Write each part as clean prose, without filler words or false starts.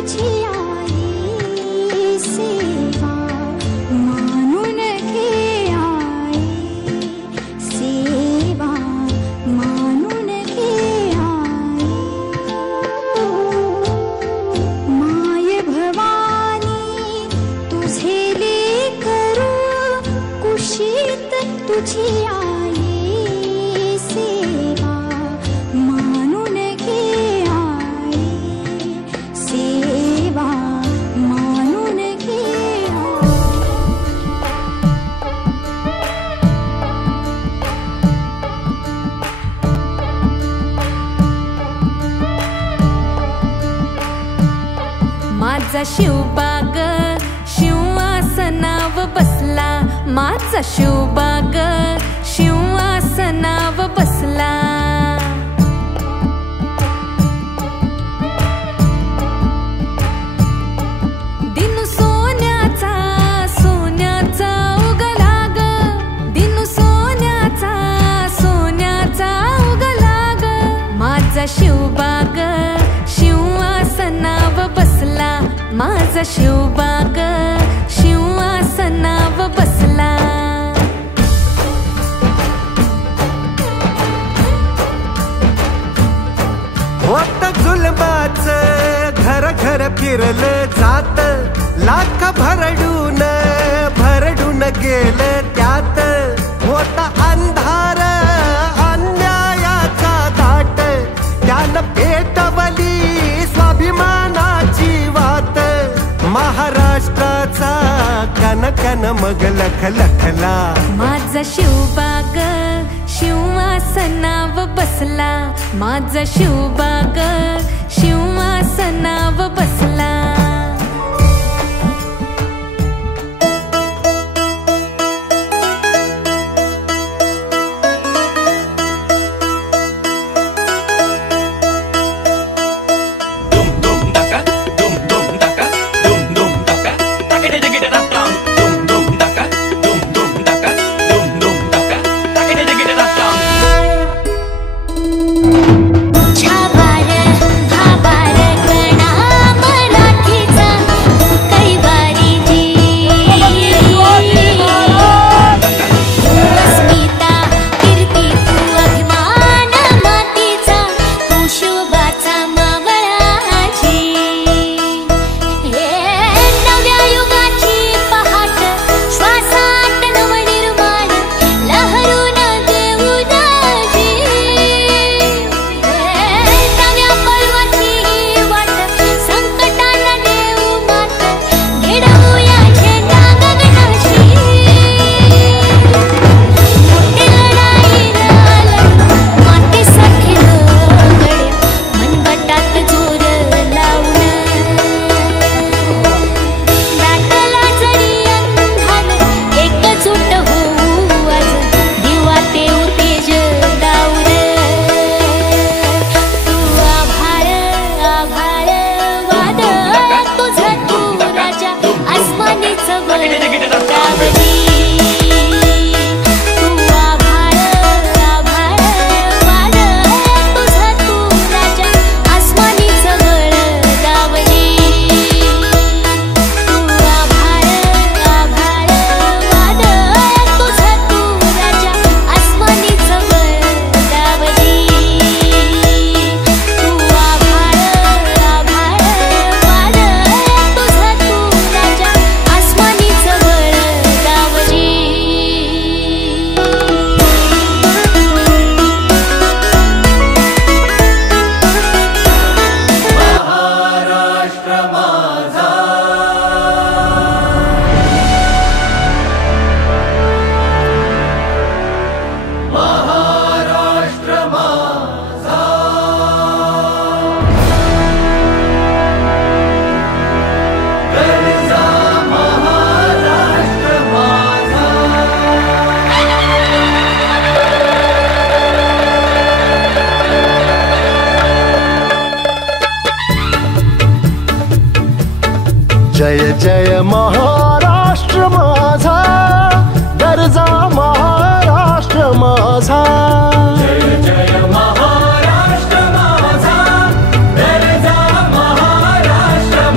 तुझी आई सेवा मानून घे आई सेवा मानून घे आई माय भवानी तुझे लेकरू कुशीत तुझी आई सेवा मानून घे आई सेवा मानून घे माझा शिवबाग शिवासनाव बसला माझा शिवबाग शिवासनाव बसला दिनू सोन्याचा सोन्याचा उगला ग दिनू सोन्याचा सोन्याचा उगला ग माझा शिवबाग शिवासनाव बसला माझा शिवबाग शिवासनाव बसला होत जुलबाच घर घर फिरलं जात लाख भरडून गेलं त्यात होता अंधार अन्यायाचा दाट त्यानं पेटवली स्वाभिमानाची वाट महाराष्ट्राचा कन कन मग लखलखला माझा शिवबाग शिवासनाव बसला माझा शिवबाग शिवासनाव बसला जय जय महाराष्ट्र माझा गरजा महाराष्ट्र माझा जय जय महाराष्ट्र माझा गरजा महाराष्ट्र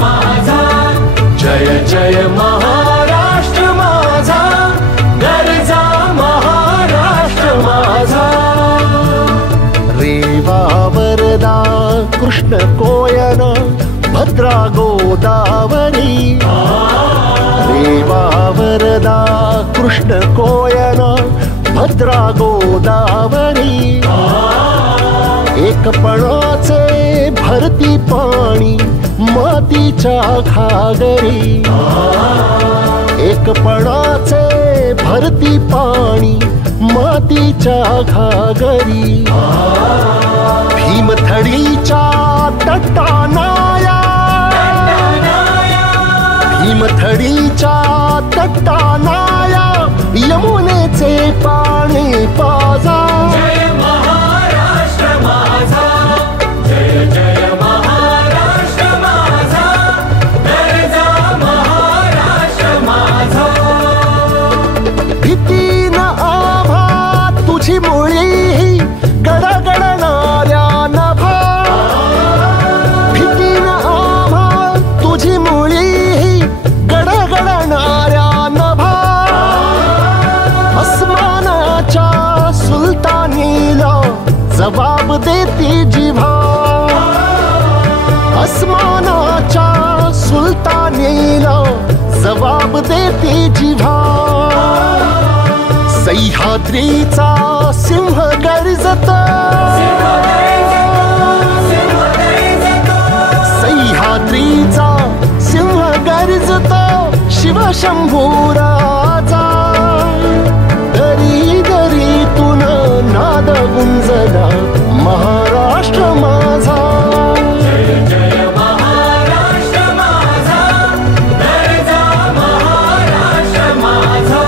भद्रा गोदावरी रेवा वरदा कृष्ण कोयना भद्रा गोदावरी एकपणाचे भरती पाणी मातीच्या घागरी एकपणाचे भरती पाणी मातीच्या घागरी भीमथडीच्या तटानाया भीमथडीच्या तटानाया यमुनेचे पाणी पाजा जय महाराष्ट्र माझा जय जय महाराष्ट्र माझा दर्जा महाराष्ट्र माझा भीती न आभा तुझी मुळी गडगडणाऱ्या नभा भीती न आभा तुझी मुळी गडगडणाऱ्या नभा अस्मानाच्या सुलतानीला जबाब देती जिव्हा अस्मानाच्या सुलतानीला जबाब देती जिव्हा सह्याद्रीचा सिंह गर्जता सह्याद्रीचा सिंह गर्जता शिवशंभूराजा दरी दरीतून नाद गुंजला महाराष्ट्र माझा जय जय महाराष्ट्र माझा दर्जा महाराष्ट्र माझा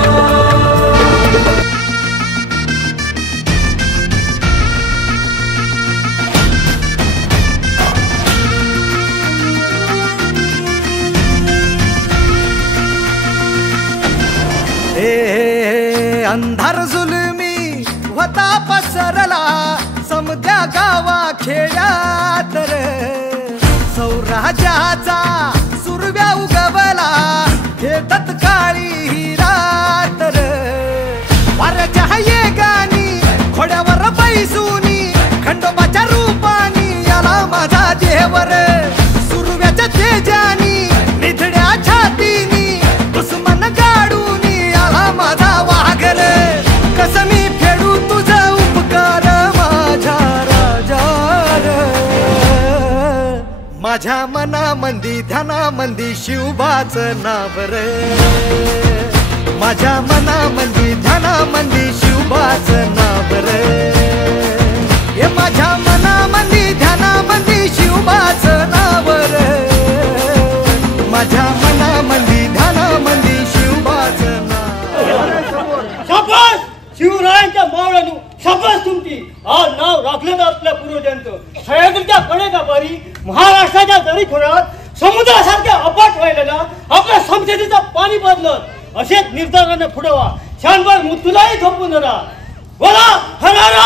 अंधार जुलमी होता पसरला समद्या गावा खेड्यात रे सौराज्याचा सुरव्या उगवला हे तत्काळी ही रात रे वाऱ्याच्या येगानी खोड्यावर बैसूनी खंडोबाच्या रूपानी याला माझा देवर सुरव्याच्या तेजानी निधड्या छातीनी दुश्मन गाडूनी याला माझा वाघर कसं मी फेडू तुझा उपकार माझ्या राजा माझ्या मनामंदी ध्यानामंदी शिवबाचं नाव रे माझ्या मनामंदी ध्यानामंदी शिवबाचं नाव रे हे माझ्या मनामंदी ध्यानामंदी शिवबाचं नाव रे माझ्या मनामंदी ध्यानामंदी शिवबाचं नाव शाबास शिवरायांच्या मावळ्यानु शाबास तुमची आज नाव राखलं आपल्या पूर्वजांचं सह्याद्रीच्या कडेकापारी महाराष्ट्राच्या दरी खोऱ्यात समुद्रासारख्या अपाट व्हायला आपल्या संसदेचं पाणी बदलत असेच निर्धाराने पुढे व्हा शानभर मुत्तुलाही झोपून धरा बोला हरारा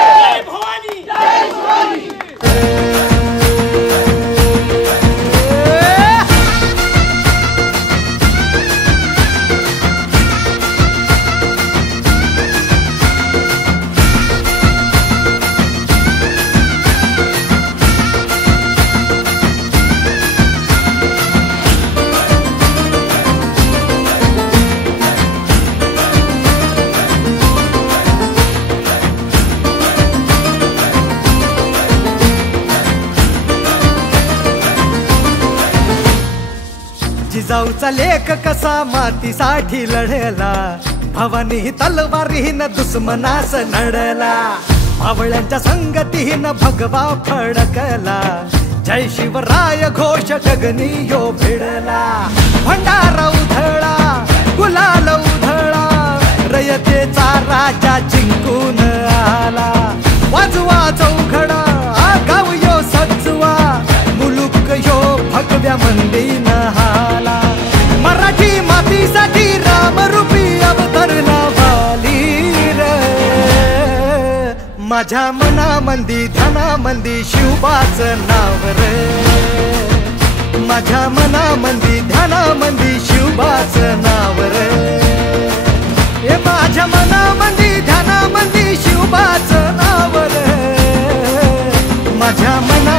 जय भवानी जय शिवाजी जिजाऊचा लेख कसा मातीसाठी लढला भवानी तलवारीन दुश्मनास नडला मावळ्यांच्या संगतीन भगवा फडकला जय शिवराय घोष गगनी यो भिडला भंडारा उधळा गुलाल उधळा रयतेचा राजा जिंकून आला वाजवा चौघडा गाव यो सजवा मुलुक यो भगव्या मंदीन हाला मराठी मातीसाठी रामरूपी अवतरला वाली रे माझ्या मनामंदी ध्यानामंदी शिवबाचं नाव रे माझ्या मनामंदी ध्यानामंदी शिवबाचं नाव रे हे माझ्या मनामंदी ध्यानामंदी शिवबाचं नाव रे माझ्या मना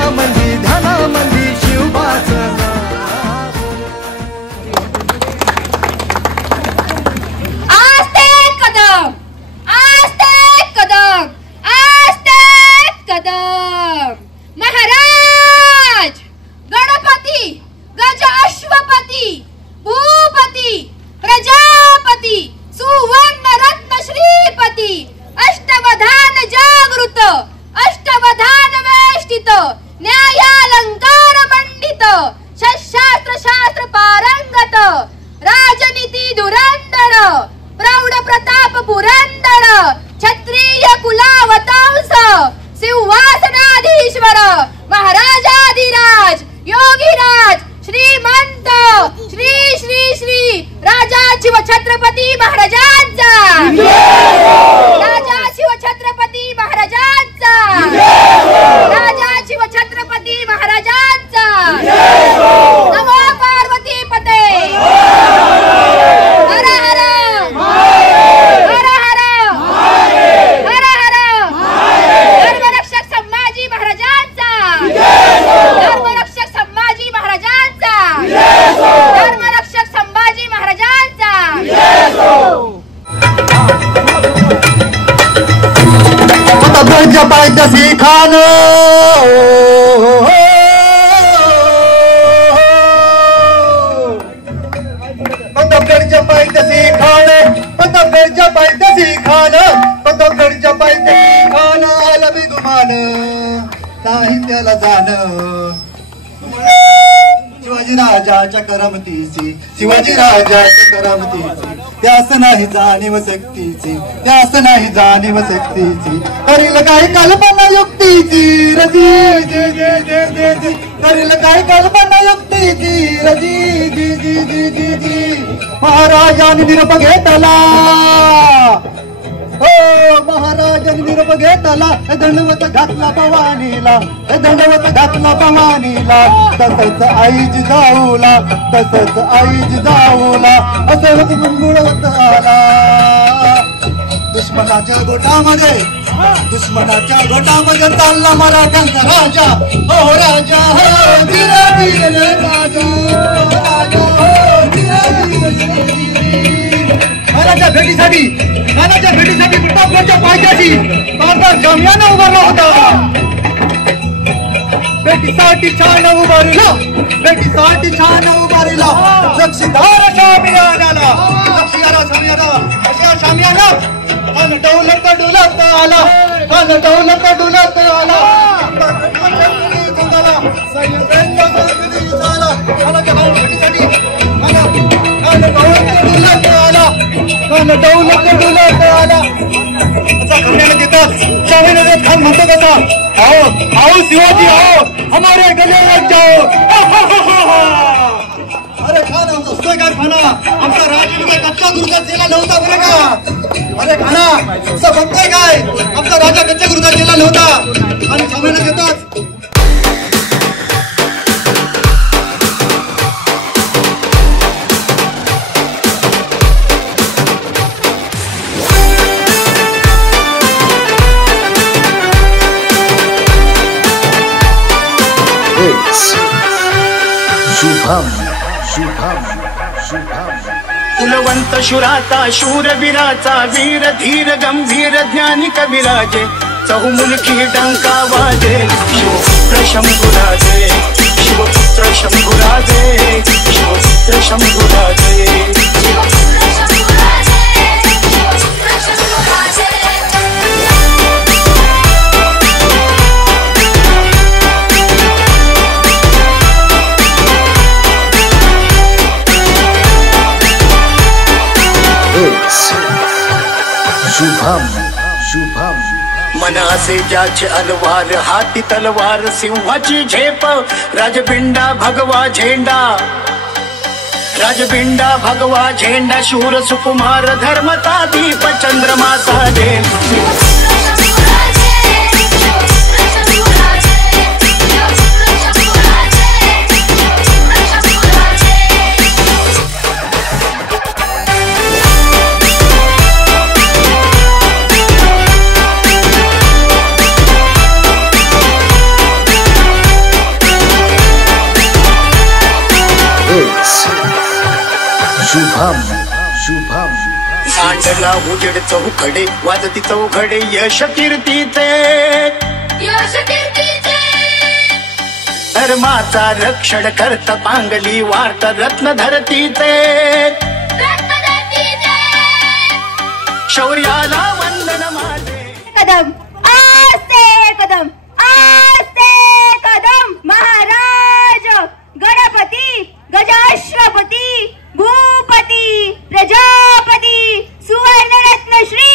पुरंदर क्षत्रिय कुलावतांस सिंहासनाधीश्वर महाराजाधिराज योगीराज श्रीमंत श्री श्री श्री राजा शिव छत्रपती महाराजांचा राजा शिव छत्रपती महाराजांचा राजा शिव छत्रपती महाराजांचा नमो पार्वती पते हर हर हर हर हर हर धर्मरक्षक संभाजी महाराजांचा धर्मरक्षक संभाजी महाराजांचा धर्मरक्षक संभाजी महाराजांचा पायदसी खान प्रतापगडच्या पायदसी खान प्रतापगडच्या पायदसी खान प्रतापगडच्या पायदसी खान आला बिगुमान नाही त्याला जाण शिवाजी राजाच्या करामतीची शिवाजी राजाच्या करामतीची त्यास नाही जाणीव शक्तीची त्यास नाही जाणीव शक्तीची करील काही कल्पना युक्तीची रजी करील काही कल्पना युक्तीची रजी जी जी जी जी जी महाराजांनी निरोप घेतला हो महाराजांनी निरोप घेतला दंडवत घातला भवानीला दंडवत घातला भवानीला तसंच आई जिजाऊला तसंच आई जिजाऊला असं गुणगुणवत आला दुश्मनाच्या गोटामध्ये चालला मराठ्यांचा राजा हो राजा हो धीरा धीर राजा राजा हो धीरा धीर कानाच्या भेटीसाठी प्रतापगडच्या पायथ्याशी बाबा शामियाना उभारला होता भेटीसाठी छान उभारला रक्षीदार शामियानाला शामियाना कान डौलत आला खान म्हणतो कसा आओ शिवाजी आओ हमारे गले लग जाओ अरे खाना असतोय काय खाना आमचा राजा काय कच्चा गुरुचा चेला नव्हता बरं का अरे खाना असं बघतोय काय आमचा राजा कच्च्या गुरुचा चेला नव्हता आणि शामियाना देतात कुलवंत शुराचा शूरवीराचा वीर धीर गंभीर ज्ञानी कविराजे चहुमुलकी डंका वाजे शिवपुत्र शंभुराजे शिवपुत्र शंभुराजे शिवपुत्र शंभुराजे मनासे ज्याचे अलवार हाती तलवार सिंहाची झेप राजबिंडा भगवा झेंडा शूर सुकुमार धर्मता दीप चंद्रमा साजे सांडला उजेड चौकडे वाजती चौघडे यश कीर्तीचे धर्माचा रक्षण करत पांगली वार्त रत्न धरतीचे शौर्याला वंदन माझे कदम महाराज गणपती गजाश्वपती भूपती प्रजापती सुवर्णरत्न श्री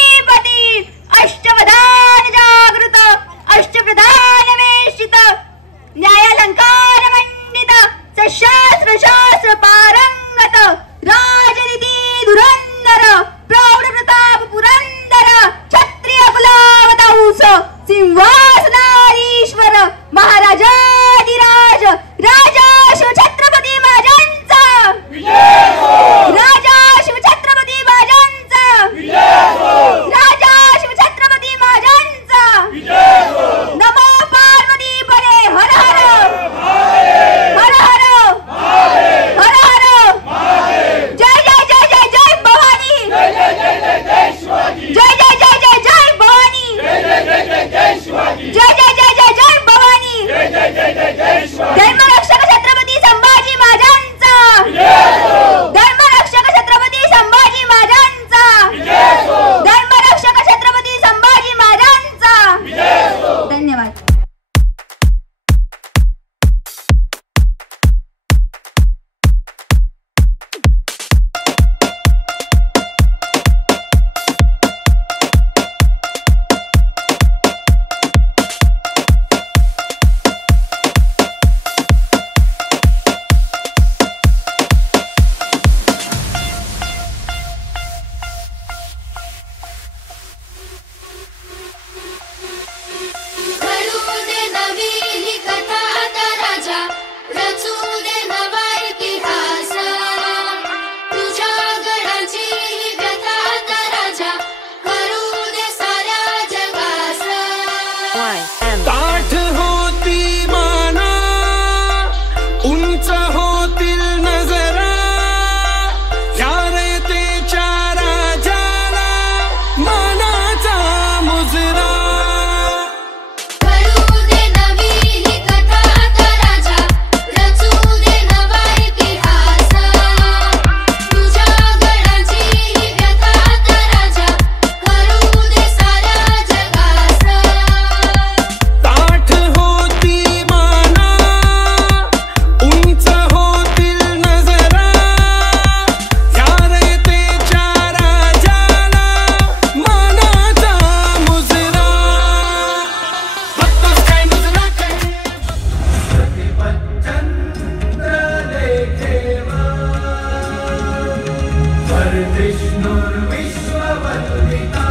वर्धिष्णुर्विश्ववन्दिता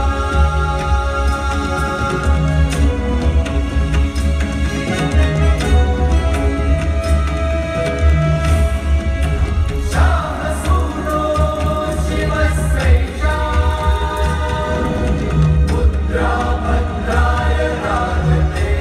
शाहसूनो शिवस्यैषा पुत्रा भद्राय राधते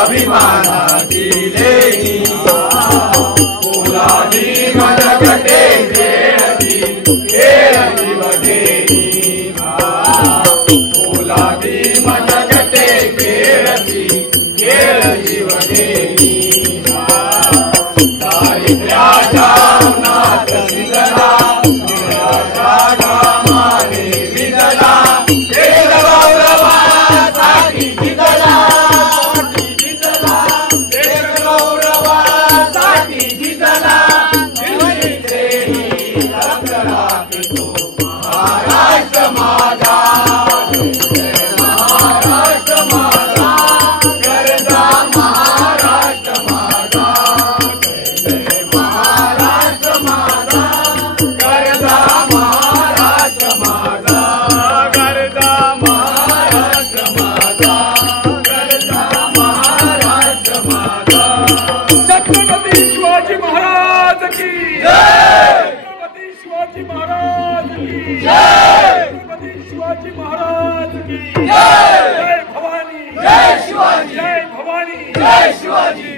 अभिमानाची लेणी फुलानी मनगटे खेळती खेळती वगेरी महाराज की जय भवानी जय शिवाजी जय भवानी जय शिवाजी.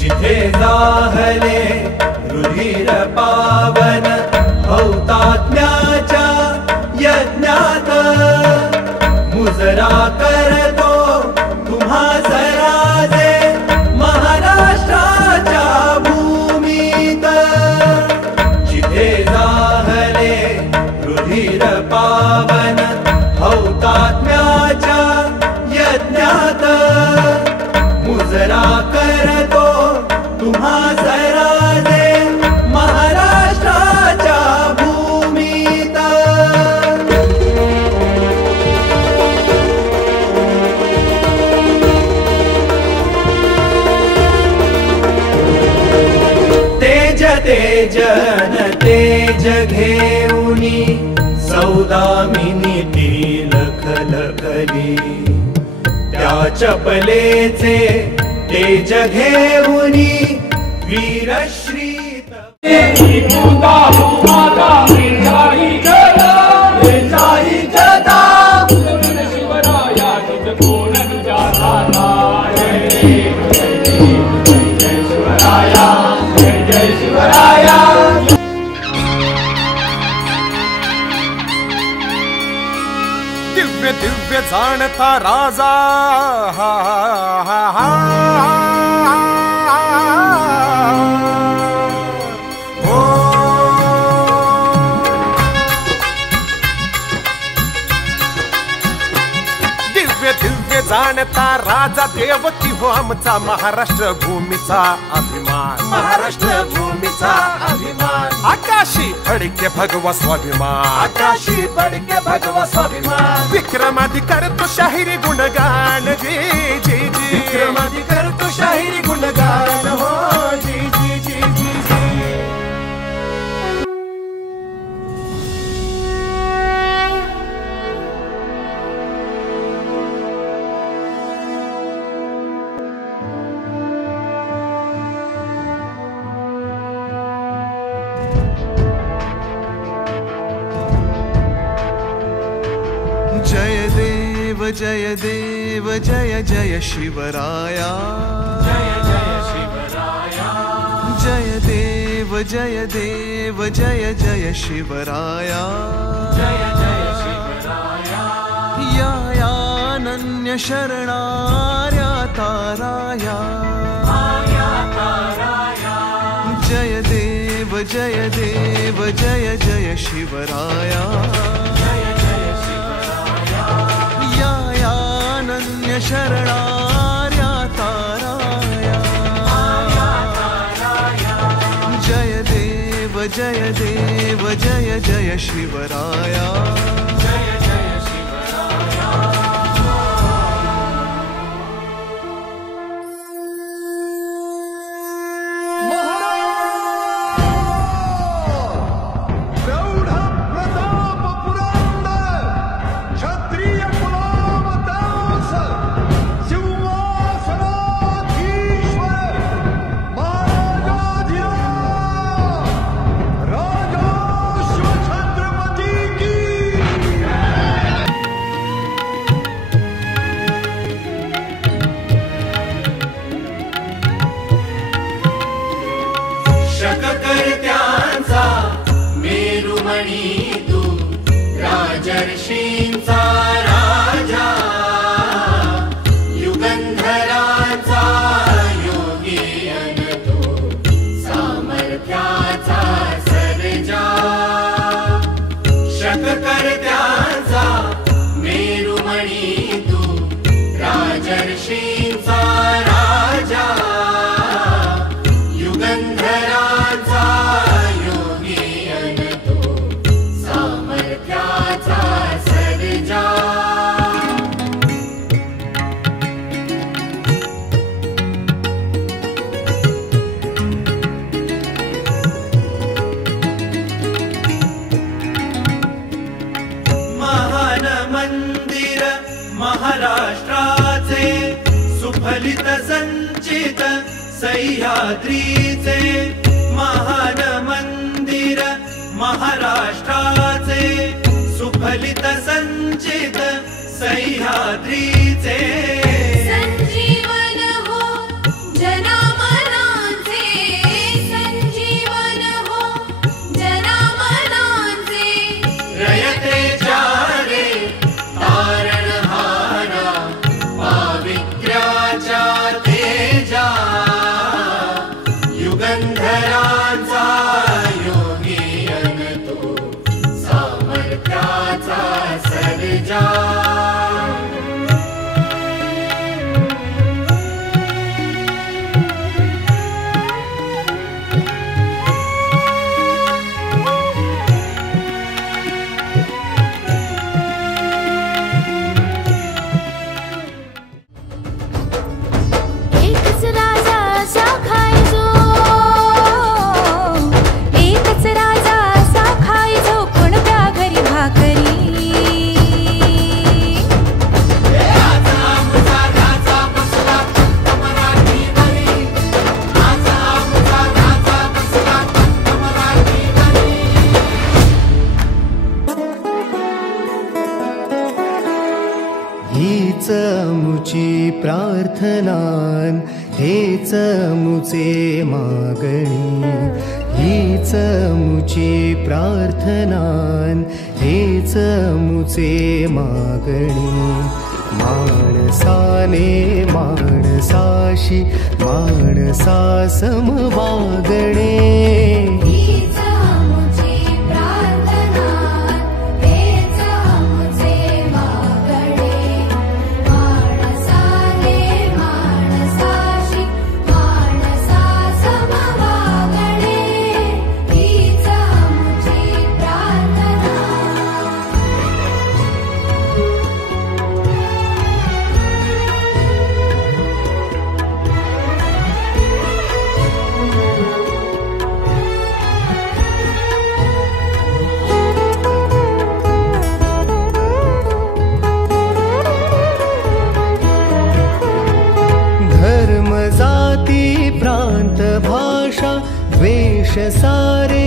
जिथे जाहले रुधिर पावन हौतात्म्याच्या यज्ञात मुजरा करतो तुम्हा सराजे महाराष्ट्राच्या भूमीत. जिथे जाहले रुधिर पावन हौतात्म्याच्या यज्ञात मुजरा करतो तुम्हा सराजे महाराष्ट्राच्या भूमीत. तेज तेजन तेज घेऊनी सौदामिनी तिलक लखली. त्या चपलेचे तेज घेऊनी वीरश्री दिव्य दिव्य जाणता राजा हा हा हा दिव्य जाणता राजा देव की हो आमचा महाराष्ट्र भूमीचा अभिमान. महाराष्ट्र भूमीचा अभिमान. आकाशी फडके भगवा स्वाभिमान. आकाशी फडके भगवा स्वाभिमान. विक्रमाधिकार तो शाहिरी गुणगान जी जी जी. विक्रमाधिकार तो शाहिरी गुणगान हो जी जी जी जी जी. जय देव जय देव जय जय शिवराया. जय जय शिवराया. जय देव जय देव जय जय शिवराया. जय जय शिवराया. या अनन्य शरणार्या ताराया. जय देव जय देव जय जय शिवराया. अनन्य शरणार्या ताराया. जय देव जय देव जय जय शिवराया. जय जय शिवराया. राजर्षींचा राजा युगंधराचा योगी अन तो सामर्थ्याचा सर्जा. शककर्त्यांचा मेरुमणी तू राजर्षींचा राजा युगंधराचा योगी अन तो सामर्थ्याचा सर्जा. सह्याद्रीचे महान मंदिर महाराष्ट्राचे सुफलित संचित सह्याद्रीचे संजीवन हो जनामनांचे संजीवन हो जनामनांचे रयतेच्या रे तारणहारा पावित्र्याच्या तेजा युगंधरांचा योगी अन तू सामर्थ्याचा सर्जा एकच राजा साखायचो एकच राजा साखायचो कोणत्या घरी भाकरी हीच मुची प्रार्थनान हेच मुचे मागणी हीच मुची प्रार्थनान हेच मुचे मागणी माणसाने माणसाशी माणसा सम वागणे हीच मुची प्रार्थना हेच मुचे मागणे माणसाने माणसाशी माणसा सम वागणे हीच मुची प्रार्थना धर्म जाती प्रांत भाषा द्वेष सारे